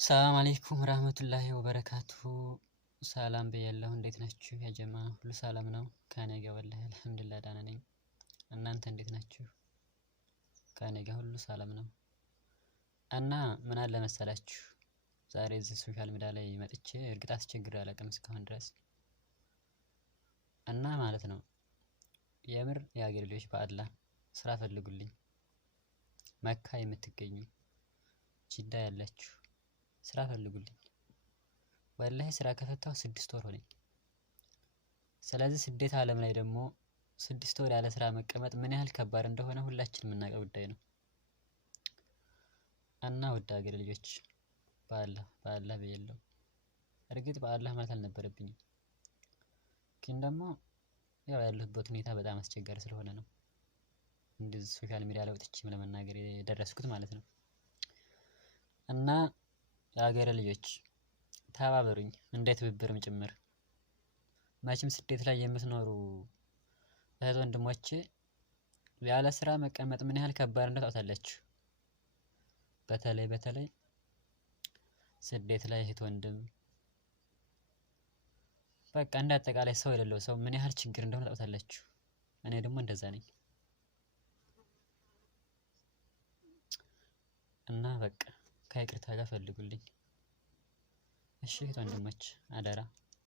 ሰላም አለይኩም ወራህመቱላሂ ወበረካቱሁ። ሰላም ብያለሁ። እንዴት ናችሁ ያ ጀማ? ሁሉ ሰላም ነው? ከኔ ጋር ወላሂ አልሐምዱሊላህ ደህና ነኝ። እናንተ እንዴት ናችሁ? ከኔ ጋር ሁሉ ሰላም ነው። እና ምን አለ መሰላችሁ ዛሬ እዚህ ሶሻል ሚዲያ ላይ መጥቼ እርግጥ አስቸግሬ አላውቅም እስካሁን ድረስ እና ማለት ነው የምር የሀገሬ ልጆች በአላህ ስራ ፈልጉልኝ። መካ የምትገኙ ጅዳ ያላችሁ ስራ ፈልጉልኝ። ወላሂ ስራ ከፈታሁ 6 ወር ሆነኝ። ስለዚህ ስደት አለም ላይ ደግሞ 6 ወር ያለ ስራ መቀመጥ ምን ያህል ከባድ እንደሆነ ሁላችንም የምናውቀው ጉዳይ ነው። እና ውድ ሀገሬ ልጆች በአላህ ብያለሁ። እርግጥ በአላህ ማለት አልነበረብኝም፣ ግን ደግሞ ያው ያለሁበት ሁኔታ በጣም አስቸጋሪ ስለሆነ ነው እንደዚህ ሶሻል ሚዲያ ላይ ወጥቼም ለመናገር የደረስኩት ማለት ነው። እና የሀገሬ ልጆች ተባበሩኝ፣ እንደ ትብብርም ጭምር። መቼም ስደት ላይ የምትኖሩ እህት ወንድሞቼ ያለ ስራ መቀመጥ ምን ያህል ከባድ እንደሆነ ታውቃላችሁ። በተለይ ስደት ላይ እህት ወንድም በቃ እንደ አጠቃላይ ሰው የሌለው ሰው ምን ያህል ችግር እንደሆነ ታውቃላችሁ። እኔ ደግሞ እንደዛ ነኝ እና በቃ ከይቅርታ ጋር ፈልጉልኝ እሺ እህት ወንድሞች አደራ።